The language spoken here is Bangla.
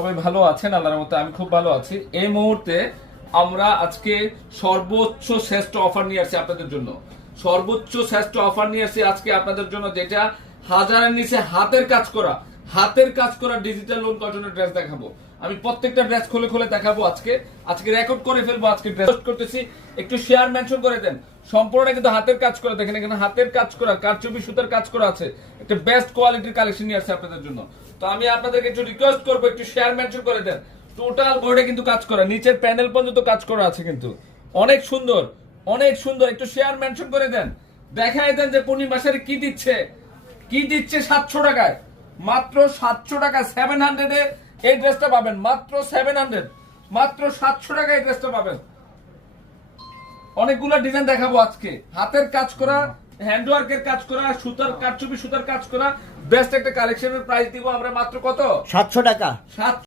সবাই ভালো আছেন, আল্লাহর মতে আমি খুব ভালো আছি। এই মুহূর্তে আমরা আজকে সর্বোচ্চ শ্রেষ্ঠ অফার নিয়ে আসছি আপনাদের জন্য। সর্বোচ্চ শ্রেষ্ঠ অফার নিয়ে আসছি আজকে আপনাদের জন্য, যেটা হাজারের নিচে হাতের কাজ করা ডিজিটাল লোন কটনের ড্রেস দেখাবো। আমি প্রত্যেকটা ড্রেস খুলে খুলে দেখাবো। আজকে রেকর্ড করে ফেলবো। আজকে ড্রেস করতেছি, একটু শেয়ার মেনশন করে দেন। সম্পূর্ণটা কিন্তু হাতের কাজ করা, দেখেন এখানে হাতের কাজ করা, কারচুপি সুতার কাজ করা আছে। একটা বেস্ট কোয়ালিটির কালেকশন নিয়ে আসছে আপনাদের জন্য। তো আমি আপনাদেরকে একটু রিকোয়েস্ট করবো, একটু শেয়ার মেনশন করে দেন। টোটাল বোর্ডে কিন্তু কাজ করা, নিচের প্যানেল পর্যন্ত কাজ করা আছে, কিন্তু অনেক সুন্দর, অনেক সুন্দর। একটু শেয়ার মেনশন করে দেন, দেখায় দেন যে পূর্ণিমা শাড়ি কি দিচ্ছে 700 টাকায়, মাত্র 700 টাকা। 700 এ এই ড্রেসটা পাবেন, মাত্র 700, মাত্র 700 টাকা এই ড্রেসটা পাবেন। অনেকগুলো ডিজাইন দেখাবো আজকে, হাতের কাজ করা, হ্যান্ডওয়ার্কের কাজ করা, সুতার কারচুপি সুতার কাজ করা বেস্ট একটা কালেকশনের প্রাইস দিব আমরা মাত্র কত? 700 টাকা। 700